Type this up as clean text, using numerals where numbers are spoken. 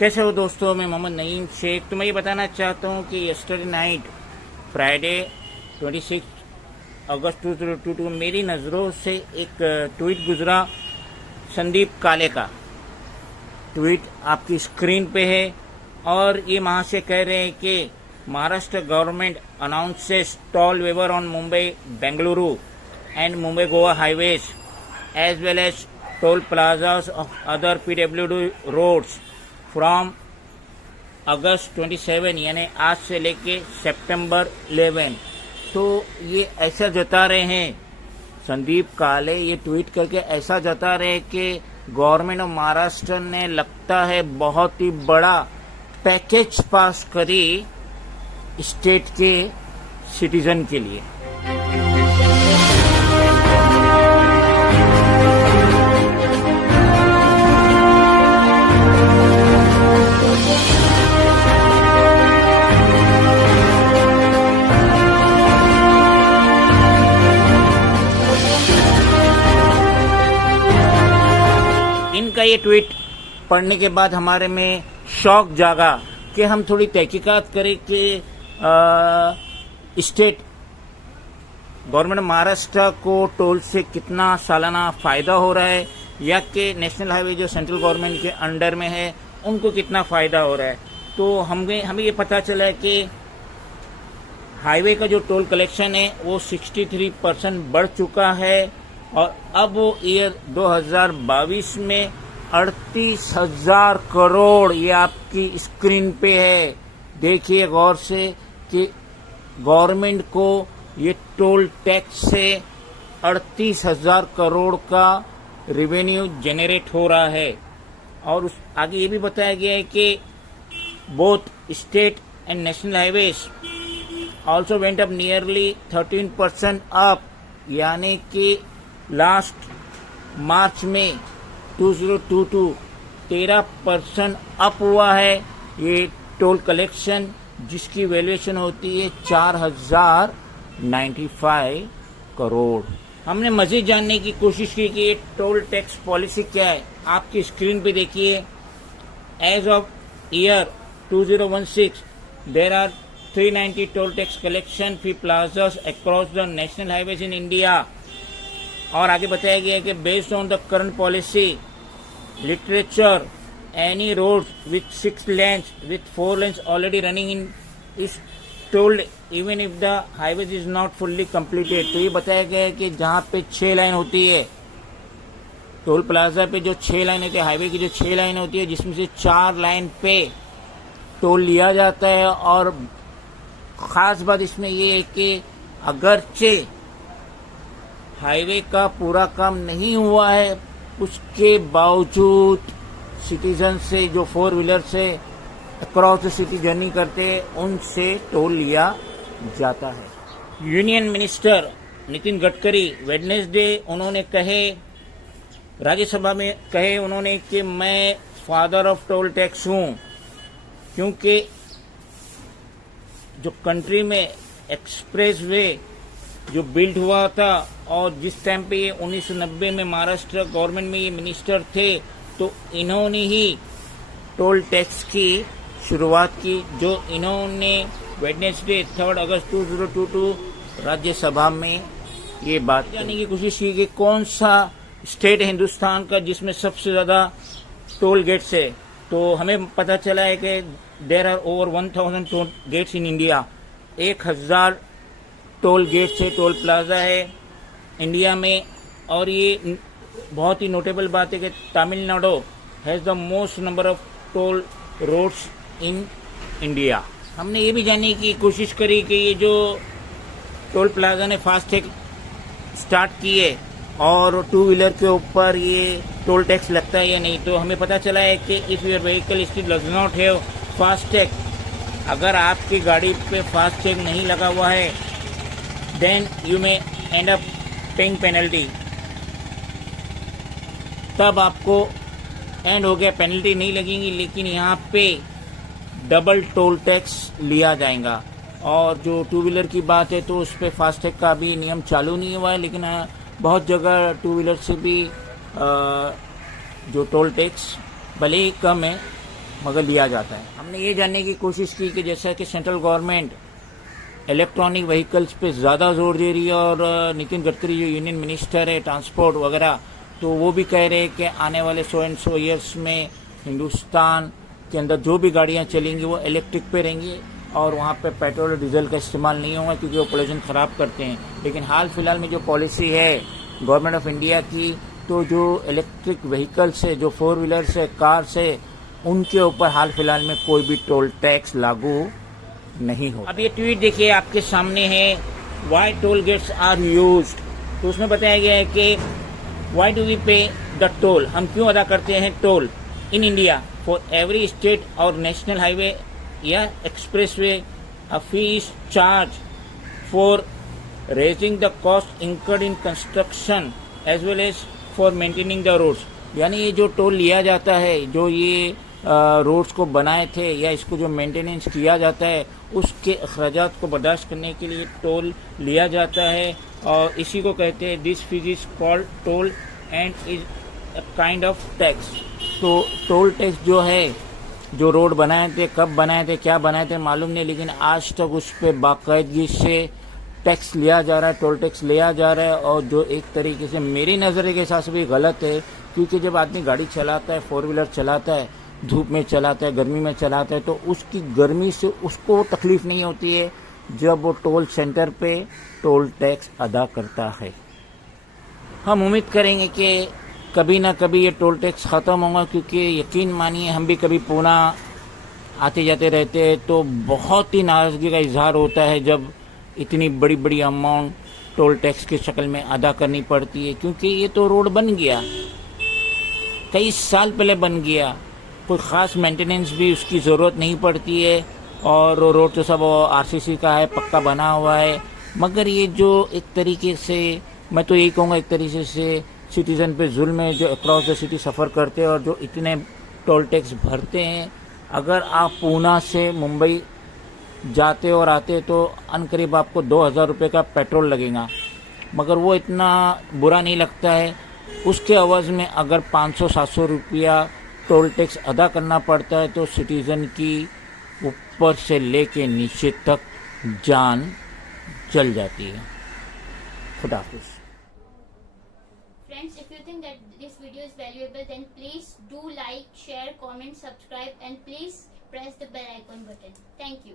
कैसे हो दोस्तों, मैं मोहम्मद नईम शेख। तो मैं ये बताना चाहता हूँ कि यस्टरडे नाइट फ्राइडे 26 अगस्त 2022 मेरी नज़रों से एक ट्वीट गुजरा। संदीप काले का ट्वीट आपकी स्क्रीन पे है और ये महाशय कह रहे हैं कि Maharashtra government announces toll waiver on Mumbai Bengaluru and Mumbai Goa highways as well as toll plazas of other PWD roads from August 27 यानी आज से लेके सितंबर 11। तो ये ऐसा जता रहे हैं संदीप काले, ये ट्वीट करके ऐसा जता रहे हैं कि गवर्नमेंट ऑफ महाराष्ट्र ने लगता है बहुत ही बड़ा पैकेज पास करी स्टेट के सिटीजन के लिए। इनका ये ट्वीट पढ़ने के बाद हमारे में शौक जागा कि हम थोड़ी तहकीकात करें कि स्टेट गवर्नमेंट महाराष्ट्र को टोल से कितना सालाना फायदा हो रहा है या कि नेशनल हाईवे जो सेंट्रल गवर्नमेंट के अंडर में है उनको कितना फायदा हो रहा है। तो हमें ये पता चला है कि हाईवे का जो टोल कलेक्शन है वो 63% बढ़ चुका है और अब वो ईयर 2022 में 38,000 करोड़, ये आपकी स्क्रीन पे है, देखिए गौर से कि गवर्नमेंट को ये टोल टैक्स से 38,000 करोड़ का रेवेन्यू जनरेट हो रहा है। और उस आगे ये भी बताया गया है कि both state and national highways also went up nearly 13% up, यानी कि लास्ट मार्च में 2022 13% अप हुआ है ये टोल कलेक्शन, जिसकी वैल्यूएशन होती है 4,095 करोड़। हमने मजीद जानने की कोशिश की कि ये टोल टैक्स पॉलिसी क्या है। आपकी स्क्रीन पे देखिए, as of year 2016 there are 390 toll tax collection fee plazas across the national highways in India. और आगे बताया गया है कि based on the current policy literature any road with 6 lanes with 4 lanes already running in is tolled even if the highway is not fully completed। तो ये बताया गया है कि जहाँ पे 6 लाइन होती है टोल प्लाजा पे, जो 6 लाइन होती है हाईवे की, जो 6 लाइन होती है जिसमें से 4 लाइन पे टोल लिया जाता है। और खास बात इसमें ये है कि अगरचे हाईवे का पूरा काम नहीं हुआ है, उसके बावजूद सिटीजन से जो 4 व्हीलर से अक्रॉस द सिटी जर्नी करते हैं उनसे टोल लिया जाता है। Union minister Nitin Gadkari Wednesday उन्होंने कहे, राज्यसभा में कहे उन्होंने कि मैं फादर ऑफ टोल टैक्स हूं, क्योंकि जो कंट्री में एक्सप्रेस वे जो बिल्ड हुआ था और जिस टाइम पे ये 1990 में महाराष्ट्र गवर्नमेंट में ये मिनिस्टर थे तो इन्होंने ही टोल टैक्स की शुरुआत की, जो इन्होंने वेडनेसडे 3 अगस्त 2022 राज्यसभा में ये बात जानने की कोशिश की कि कौन सा स्टेट है हिंदुस्तान का जिसमें सबसे ज़्यादा टोल गेट्स है। तो हमें पता चला है कि there are over 1,000 toll gates in India. 1,000 toll gates है, टोल प्लाजा है इंडिया में। और ये बहुत ही नोटेबल बात है कि Tamil Nadu has the most number of toll roads in India. हमने ये भी जानने की कोशिश करी कि ये जो टोल प्लाजा ने फास्टैग स्टार्ट किए और 2 व्हीलर के ऊपर ये टोल टैक्स लगता है या नहीं। तो हमें पता चला है कि if your vehicle still does not have FASTag, अगर आपकी गाड़ी पे फास्टैग नहीं लगा हुआ है then you may end up paying penalty. तब आपको एंड हो गया, पेनल्टी नहीं लगेगी, लेकिन यहाँ पे डबल टोल टैक्स लिया जाएगा। और जो 2 व्हीलर की बात है तो उस पर फास्टैग का भी नियम चालू नहीं हुआ है, लेकिन बहुत जगह 2 व्हीलर से भी जो टोल टैक्स भले ही कम है मगर लिया जाता है। हमने ये जानने की कोशिश की कि जैसा कि सेंट्रल गवर्नमेंट इलेक्ट्रॉनिक व्हीकल्स पे ज़्यादा जोर दे रही है और नितिन गडकरी जो यूनियन मिनिस्टर है ट्रांसपोर्ट वगैरह, तो वो भी कह रहे हैं कि आने वाले 100 एंड 100 ईयर्स में हिंदुस्तान के अंदर जो भी गाड़ियाँ चलेंगी वो इलेक्ट्रिक पे रहेंगी और वहाँ पे पेट्रोल और डीजल का इस्तेमाल नहीं होगा क्योंकि वो पोल्यूशन ख़राब करते हैं। लेकिन हाल फिलहाल में जो पॉलिसी है गवर्नमेंट ऑफ इंडिया की, तो जो इलेक्ट्रिक व्हीकल्स है, जो 4 व्हीलर्स है, कार्स है, उनके ऊपर हाल फिलहाल में कोई भी टोल टैक्स लागू नहीं हो। अब ये ट्वीट देखिए आपके सामने है, why toll gates are used. तो उसमें बताया गया है कि why do we pay the toll, हम क्यों अदा करते हैं toll in India for every state और नेशनल हाईवे या expressway a fee is charge for raising the cost incurred in construction as well as for maintaining the roads. यानी ये जो टोल लिया जाता है, जो ये रोड्स को बनाए थे या इसको जो मेंटेनेंस किया जाता है, उसके अखराजात को बर्दाश्त करने के लिए टोल लिया जाता है और इसी को कहते हैं this fees is called toll and is a kind of tax. तो टोल टैक्स जो है, जो रोड बनाए थे, कब बनाए थे, क्या बनाए थे मालूम नहीं, लेकिन आज तक उस पर बाकायदगी से टैक्स लिया जा रहा है, टोल टैक्स लिया जा रहा है। और जो एक तरीके से मेरी नज़र के हिसाब से भी गलत है, क्योंकि जब आदमी गाड़ी चलाता है, 4 व्हीलर चलाता है, धूप में चलाता है, गर्मी में चलाता है, तो उसकी गर्मी से उसको तकलीफ नहीं होती है जब वो टोल सेंटर पे टोल टैक्स अदा करता है। हम उम्मीद करेंगे कि कभी ना कभी ये टोल टैक्स ख़त्म होगा, क्योंकि यकीन मानिए हम भी कभी पूना आते जाते रहते हैं तो बहुत ही नाराज़गी का इजहार होता है जब इतनी बड़ी बड़ी अमाउंट टोल टैक्स की शक्ल में अदा करनी पड़ती है। क्योंकि ये तो रोड बन गया, कई साल पहले बन गया, कोई ख़ास मेंटेनेंस भी उसकी ज़रूरत नहीं पड़ती है और रोड तो सब आरसीसी का है, पक्का बना हुआ है। मगर ये जो एक तरीके से, मैं तो यही कहूँगा, एक तरीके से सिटीज़न पे जुल्म है जो अक्रॉस द सिटी सफ़र करते हैं और जो इतने टोल टैक्स भरते हैं। अगर आप पूना से मुंबई जाते और आते तो अनकरीब आपको 2000 रुपये का पेट्रोल लगेगा, मगर वो इतना बुरा नहीं लगता है। उसके अवज़ में अगर 500-700 रुपया टोल टैक्स अदा करना पड़ता है तो सिटीज़न की ऊपर से लेके नीचे तक जान चल जाती है। खुदा हाफिज़। Friends, if you think that this video is valuable, then please do like, share, comment, subscribe and please press the bell icon button. Thank you.